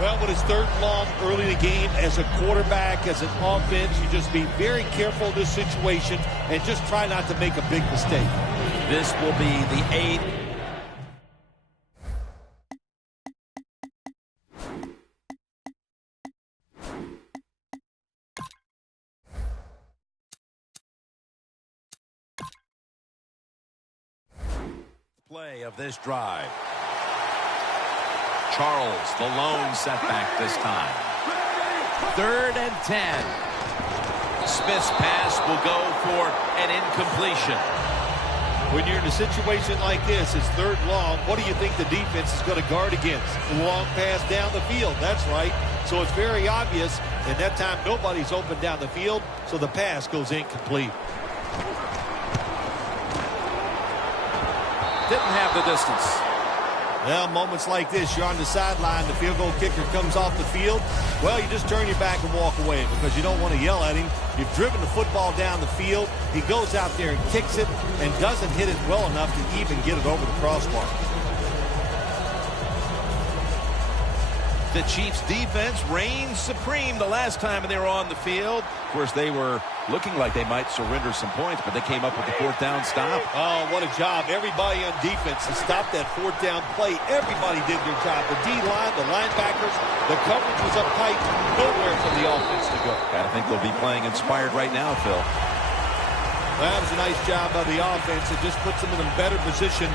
Well, when it's third and long early in the game, as a quarterback, as an offense, you just be very careful in this situation and just try not to make a big mistake. This will be the 8th. Play of this drive. Charles, the lone setback this time. 3rd and 10. Smith's pass will go for an incompletion. When you're in a situation like this, it's third and long, what do you think the defense is going to guard against? A long pass down the field, that's right. So it's very obvious, and that time nobody's open down the field, so the pass goes incomplete. Didn't have the distance. Well, moments like this, you're on the sideline, the field goal kicker comes off the field. Well, you just turn your back and walk away because you don't want to yell at him. You've driven the football down the field. He goes out there and kicks it and doesn't hit it well enough to even get it over the crossbar. The Chiefs defense reigned supreme the last time they were on the field. Of course, they were looking like they might surrender some points, but they came up with the 4th down stop. Oh, what a job. Everybody on defense to stop that 4th down play. Everybody did their job. The D-line, the linebackers, the coverage was up tight. Nowhere for the offense to go. I think they'll be playing inspired right now, Phil. That was a nice job by the offense. It just puts them in a better position.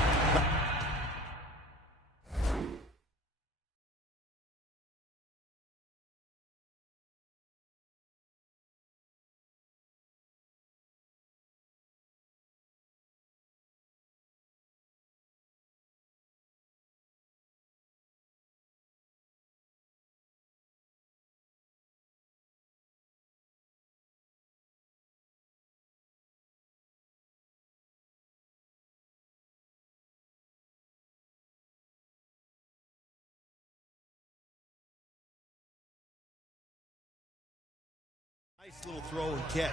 Nice little throw and catch.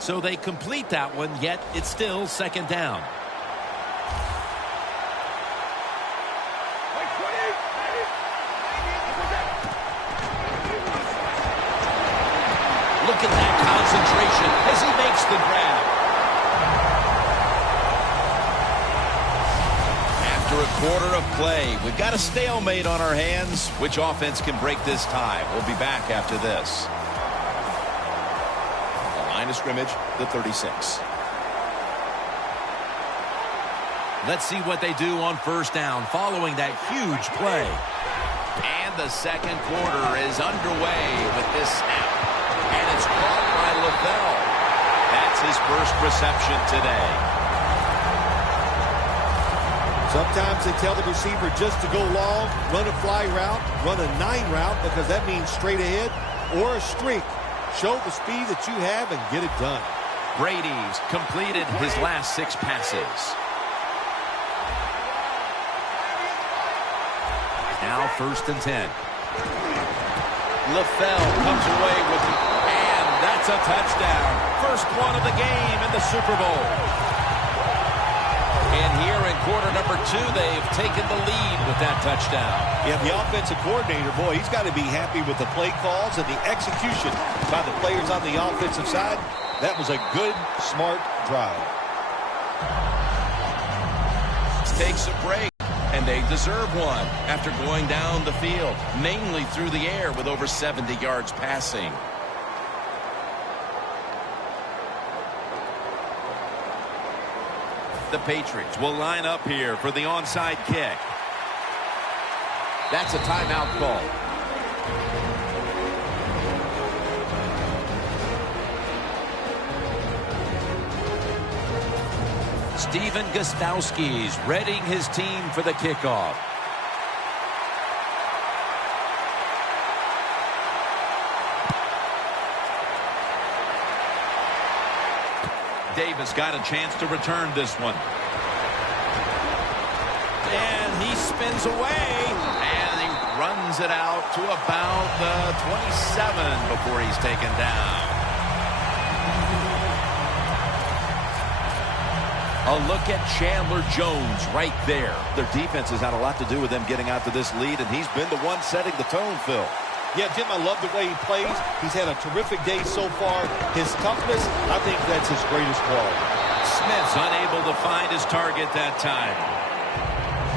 So they complete that one, yet it's still 2nd down. Look at that concentration as he makes the grab. After a quarter of play, we've got a stalemate on our hands. Which offense can break this tie? We'll be back after this. The line of scrimmage, the 36. Let's see what they do on 1st down following that huge play. And the 2nd quarter is underway with this snap. And it's caught by LaFell. That's his first reception today. Sometimes they tell the receiver just to go long, run a fly route, run a 9 route, because that means straight ahead or a streak. Show the speed that you have and get it done. Brady's completed his last 6 passes. Now 1st and 10. LaFell comes away with it, and that's a touchdown. First one of the game in the Super Bowl. And here in quarter number 2, they've taken the lead with that touchdown. Yeah, the offensive coordinator, boy, he's got to be happy with the play calls and the execution by the players on the offensive side. That was a good, smart drive. Takes a break, and they deserve one after going down the field, mainly through the air with over 70 yards passing. The Patriots will line up here for the onside kick. That's a timeout call. Steven Gostowski's readying his team for the kickoff. Davis got a chance to return this one. And he spins away. And he runs it out to about the 27 before he's taken down. A look at Chandler Jones right there. Their defense has had a lot to do with them getting out to this lead, and he's been the one setting the tone, Phil. Yeah, Jim, I love the way he plays. He's had a terrific day so far. His toughness, I think that's his greatest quality. Smith's unable to find his target that time.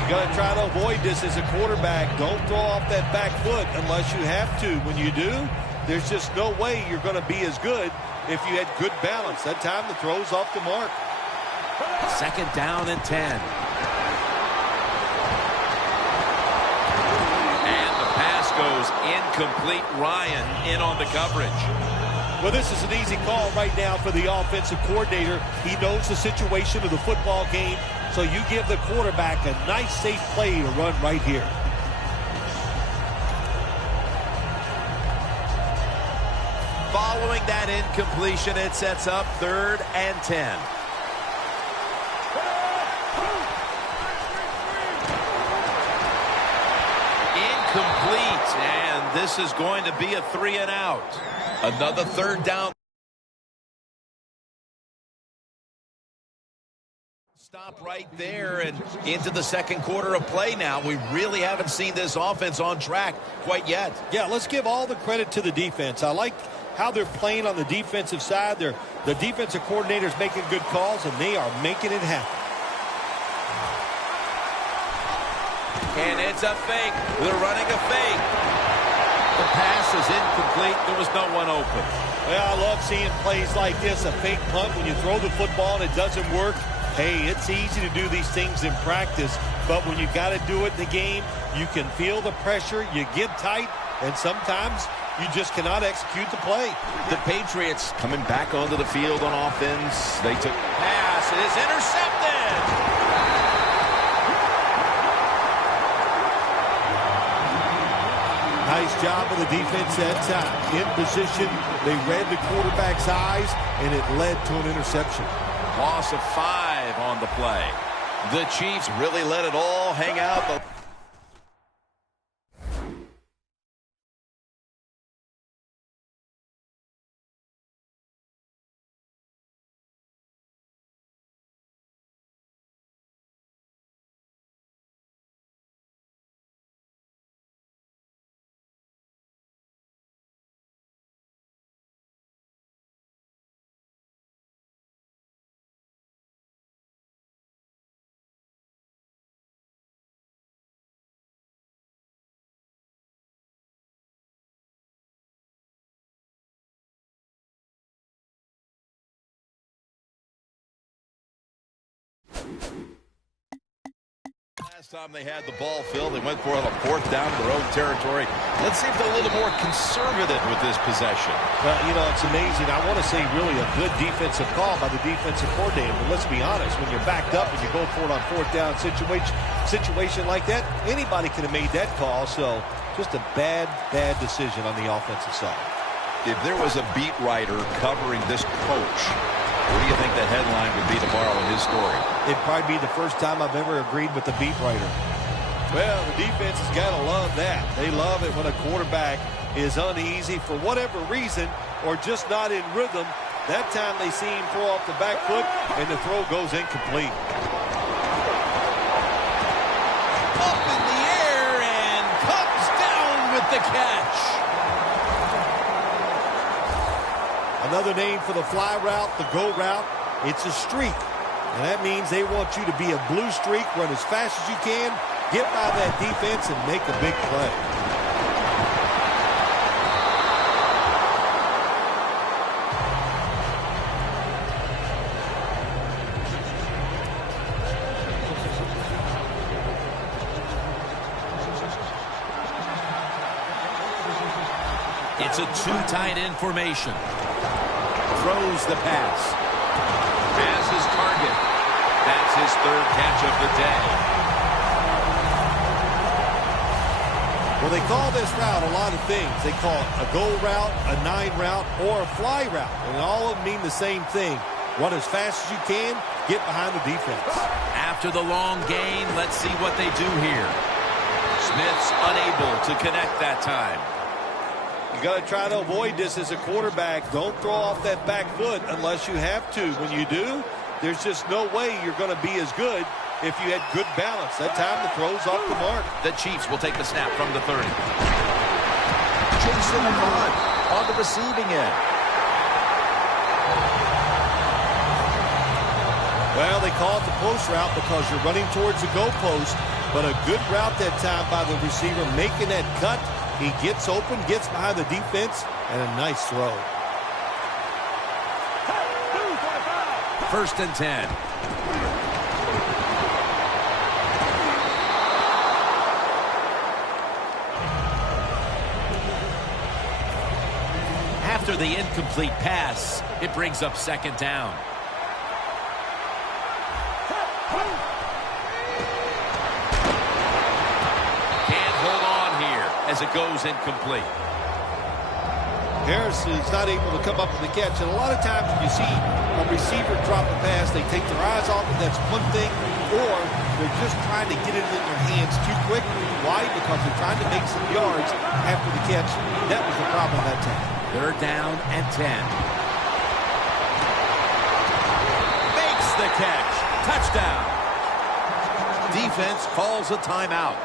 You got to try to avoid this as a quarterback. Don't throw off that back foot unless you have to. When you do, there's just no way you're going to be as good if you had good balance. That time the throw's off the mark. 2nd down and 10. And the pass goes incomplete. Ryan in on the coverage. Well, this is an easy call right now for the offensive coordinator. He knows the situation of the football game, so you give the quarterback a nice, safe play to run right here. Following that incompletion, it sets up 3rd and 10. Incomplete, and this is going to be a 3 and out. Another 3rd down. Stop right there and into the 2nd quarter of play now. We really haven't seen this offense on track quite yet. Yeah, let's give all the credit to the defense. I like how they're playing on the defensive side. The defensive coordinator's making good calls, and they are making it happen. And it's a fake. They're running a fake. The pass is incomplete. There was no one open. Well, I love seeing plays like this, a fake punt when you throw the football and it doesn't work. Hey, it's easy to do these things in practice, but when you got to do it in the game, you can feel the pressure, you get tight, and sometimes you just cannot execute the play. The Patriots coming back onto the field on offense. They took pass. It is intercepted. Nice job of the defense that time. In position, they read the quarterback's eyes, and it led to an interception. Loss of 5 on the play. The Chiefs really let it all hang out. Last time they had the ball, Phil, they went for it on a 4th down in their own territory. Let's see if they're a little more conservative with this possession. Well, you know, it's amazing. I want to say really a good defensive call by the defensive coordinator. But let's be honest, when you're backed up and you go for it on 4th down situation like that, anybody could have made that call. So just a bad decision on the offensive side. If there was a beat writer covering this coach, what do you think the headline would be tomorrow in his story? It'd probably be the first time I've ever agreed with the beat writer. Well, the defense has got to love that. They love it when a quarterback is uneasy for whatever reason or just not in rhythm. That time they see him throw off the back foot, and the throw goes incomplete. Up in the air and comes down with the catch. Another name for the fly route, the go route, it's a streak. And that means they want you to be a blue streak, run as fast as you can, get by that defense, and make a big play. It's a 2 tight end formation. Throws the pass. Has his target. That's his 3rd catch of the day. Well, they call this route a lot of things. They call it a go route, a 9 route, or a fly route. And all of them mean the same thing. Run as fast as you can, get behind the defense. After the long gain, let's see what they do here. Smith's unable to connect that time. You got to try to avoid this as a quarterback. Don't throw off that back foot unless you have to. When you do, there's just no way you're going to be as good if you had good balance. That time the throw's off the mark. The Chiefs will take the snap from the 30. Jason Hunt on the receiving end. Well, they call it the post route because you're running towards the goalpost, but a good route that time by the receiver, making that cut. He gets open, gets behind the defense, and a nice throw. 1st and 10. After the incomplete pass, it brings up 2nd down. Can't hold on here as it goes incomplete. Harris is not able to come up with the catch. And a lot of times when you see a receiver drop a pass, they take their eyes off it. That's one thing. Or they're just trying to get it in their hands too quick. Why? Because they're trying to make some yards after the catch. That was the problem that time. 3rd down and 10. Makes the catch. Touchdown. Defense calls a timeout.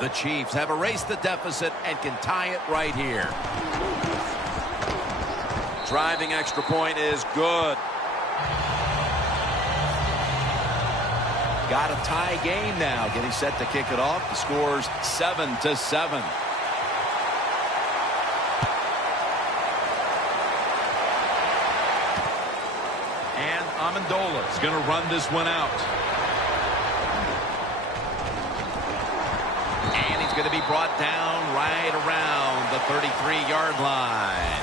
The Chiefs have erased the deficit and can tie it right here. Driving extra point is good. Got a tie game now. Getting set to kick it off. The score's 7-7. And Amendola is going to run this one out. And he's going to be brought down right around the 33-yard line.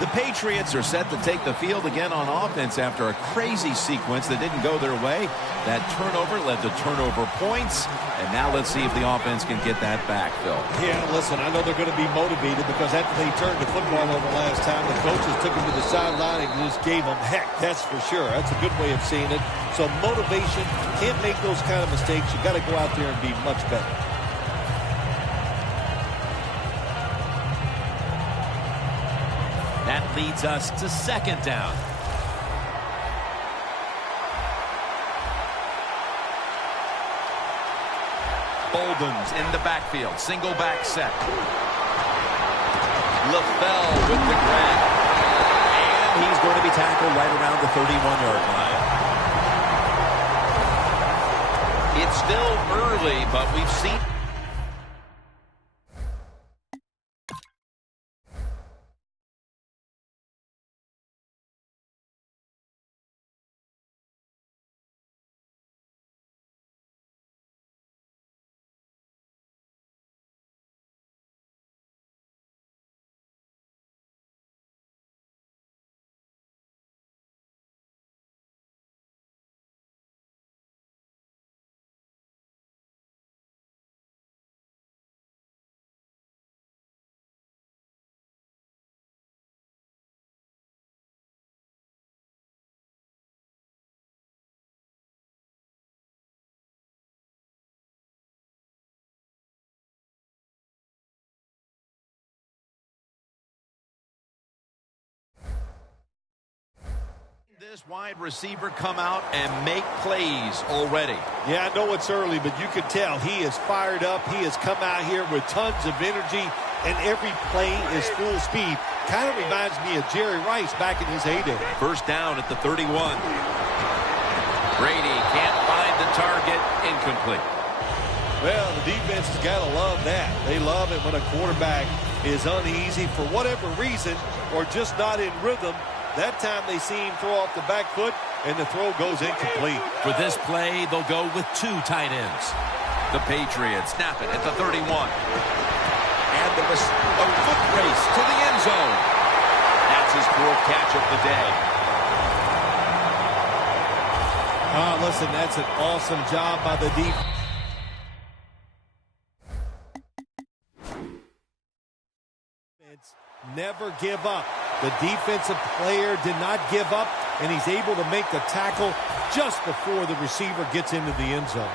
The Patriots are set to take the field again on offense after a crazy sequence that didn't go their way. That turnover led to turnover points. And now let's see if the offense can get that back, Phil. Yeah, listen, I know they're going to be motivated because after they turned the football over last time, the coaches took them to the sideline and just gave them heck. That's for sure. That's a good way of seeing it. So motivation, can't make those kind of mistakes. You got to go out there and be much better. That leads us to 2nd down. Bolden's in the backfield. Single back set. LaFell with the grab. And he's going to be tackled right around the 31-yard line. It's still early, but we've seen... This wide receiver come out and make plays already. Yeah, I know it's early, but you can tell he is fired up. He has come out here with tons of energy, and every play is full speed. Kind of reminds me of Jerry Rice back in his heyday. 1st down at the 31. Brady can't find the target. Incomplete. Well, the defense has got to love that. They love it when a quarterback is uneasy for whatever reason or just not in rhythm. That time they see him throw off the back foot, and the throw goes incomplete. For this play, they'll go with 2 tight ends. The Patriots snap it at the 31. And a foot race to the end zone. That's his 4th catch of the day. Listen, that's an awesome job by the defense. Never give up. The defensive player did not give up, and he's able to make the tackle just before the receiver gets into the end zone.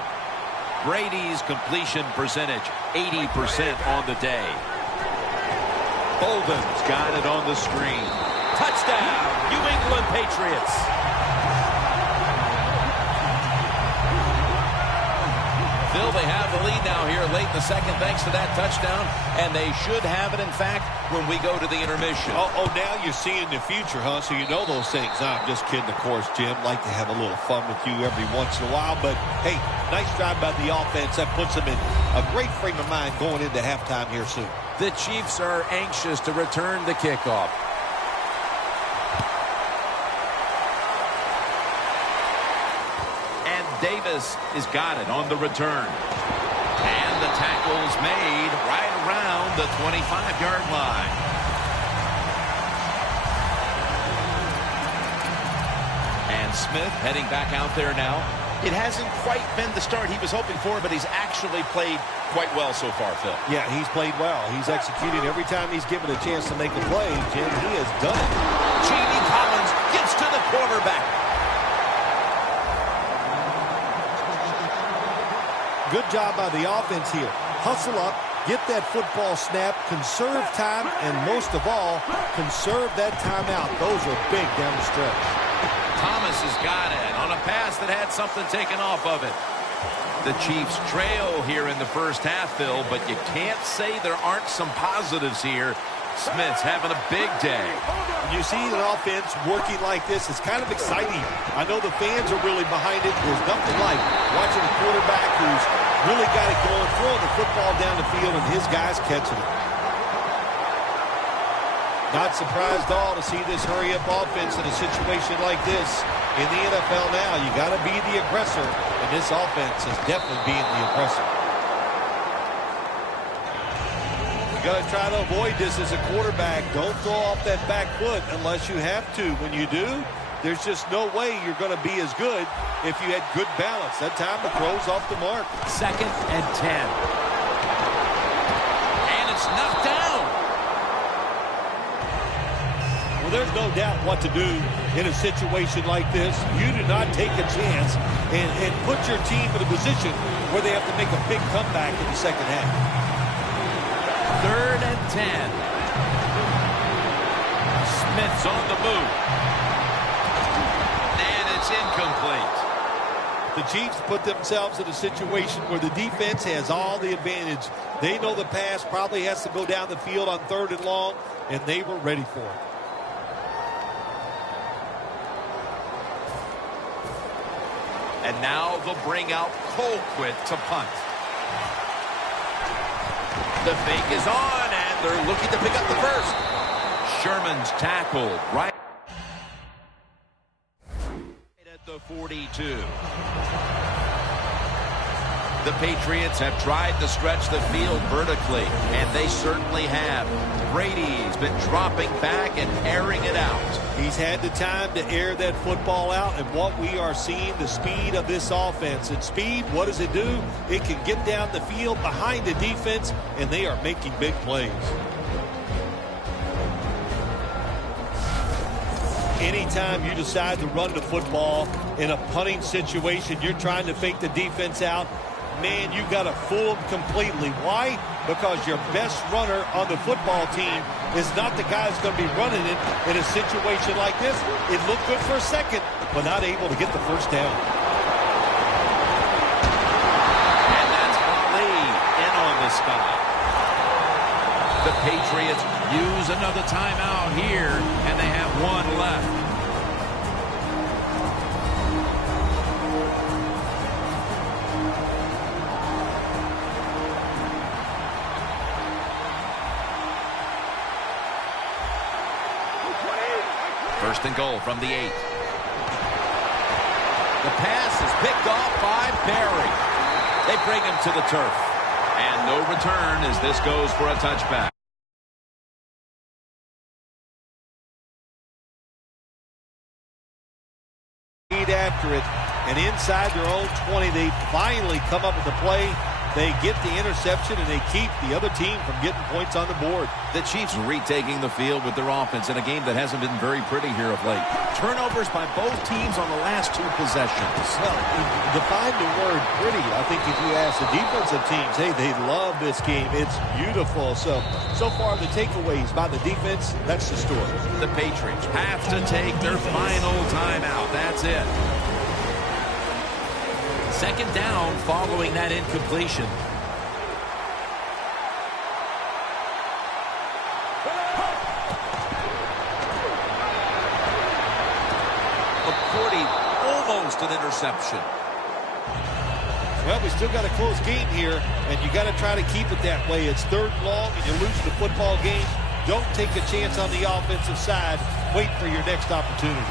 Brady's completion percentage, 80% on the day. Bolden's got it on the screen. Touchdown, New England Patriots. Phil, they have the lead now here late in the second thanks to that touchdown, and they should have it, in fact, when we go to the intermission. Oh, now you're seeing the future, huh? So you know those things. I'm just kidding, of course, Jim. Like to have a little fun with you every once in a while. But, hey, nice drive by the offense. That puts them in a great frame of mind going into halftime here soon. The Chiefs are anxious to return the kickoff. Davis has got it on the return. And the tackle's made right around the 25-yard line. And Smith heading back out there now. It hasn't quite been the start he was hoping for, but he's actually played quite well so far, Phil. Yeah, he's played well. He's executed every time he's given a chance to make a play. Jim, he has done it. Jamie Collins gets to the quarterback. Good job by the offense here. Hustle up, get that football snap, conserve time, and most of all, conserve that timeout. Those are big down the stretch. Thomas has got it on a pass that had something taken off of it. The Chiefs trail here in the first half, Phil, but you can't say there aren't some positives here. Smith's having a big day. When you see an offense working like this, it's kind of exciting. I know the fans are really behind it. There's nothing like watching a quarterback who's really got it going, throwing the football down the field, and his guys catching it. Not surprised at all to see this hurry-up offense in a situation like this. In the NFL now, you got to be the aggressor, and this offense is definitely being the aggressor. You got to try to avoid this as a quarterback. Don't throw off that back foot unless you have to. When you do, there's just no way you're going to be as good if you had good balance. That time the throw's off the mark. 2nd and 10. And it's knocked down. Well, there's no doubt what to do in a situation like this. You do not take a chance and put your team in a position where they have to make a big comeback in the second half. 3rd and 10. Smith's on the move. And it's incomplete. The Chiefs put themselves in a situation where the defense has all the advantage. They know the pass probably has to go down the field on 3rd and long, and they were ready for it. And now they'll bring out Colquitt to punt. The fake is on, and they're looking to pick up the first. Sherman's tackled right at the 42. The Patriots have tried to stretch the field vertically, and they certainly have. Brady's been dropping back and airing it out. He's had the time to air that football out, and what we are seeing, the speed of this offense. And speed, what does it do? It can get down the field behind the defense, and they are making big plays. Anytime you decide to run the football in a punting situation, you're trying to fake the defense out, man, you got to fool them completely. Why? Because your best runner on the football team is not the guy who's going to be running it in a situation like this. It looked good for a second, but not able to get the first down. And that's Ali in on the stop. The Patriots use another timeout here, and they have one left. First and goal from the 8. The pass is picked off by Barry. They bring him to the turf. And no return as this goes for a touchback. After it, and inside their own 20, they finally come up with the play. They get the interception, and they keep the other team from getting points on the board. The Chiefs retaking the field with their offense in a game that hasn't been very pretty here of late. Turnovers by both teams on the last 2 possessions. Well, define the word pretty. I think if you ask the defensive teams, hey, they love this game. It's beautiful. So far, the takeaways by the defense, that's the story. The Patriots have to take their final timeout. That's it. Second down following that incompletion. McCourty, almost an interception. Well, we still got a close game here, and you got to try to keep it that way. It's 3rd and long, and you lose the football game. Don't take a chance on the offensive side. Wait for your next opportunity.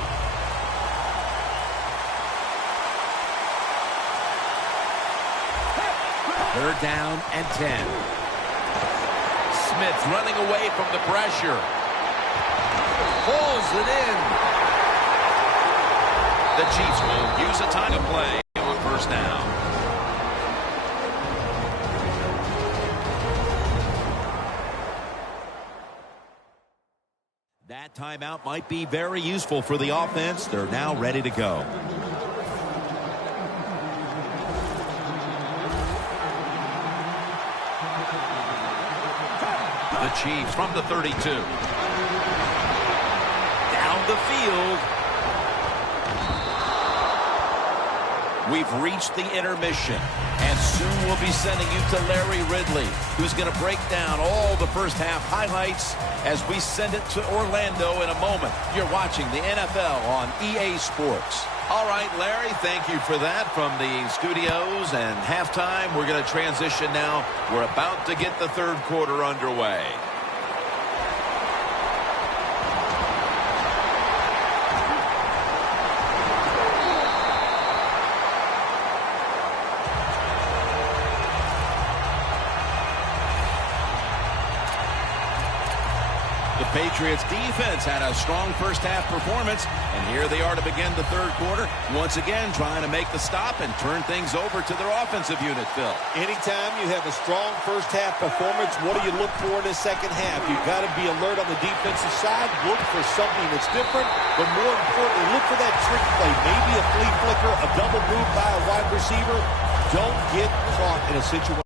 Third down and 10. Smith running away from the pressure. Pulls it in. The Chiefs will use a time to play on first down. That timeout might be very useful for the offense. They're now ready to go. The Chiefs from the 32. Down the field. We've reached the intermission. And soon we'll be sending you to Larry Ridley, who's going to break down all the first half highlights as we send it to Orlando in a moment. You're watching the NFL on EA Sports. All right, Larry, thank you for that from the studios. And halftime, we're going to transition now. We're about to get the 3rd quarter underway. The Patriots defense had a strong first half performance, and here they are to begin the 3rd quarter, once again trying to make the stop and turn things over to their offensive unit, Phil. Anytime you have a strong first half performance, what do you look for in the second half? You've got to be alert on the defensive side, look for something that's different, but more importantly, look for that trick play, maybe a flea flicker, a double move by a wide receiver. Don't get caught in a situation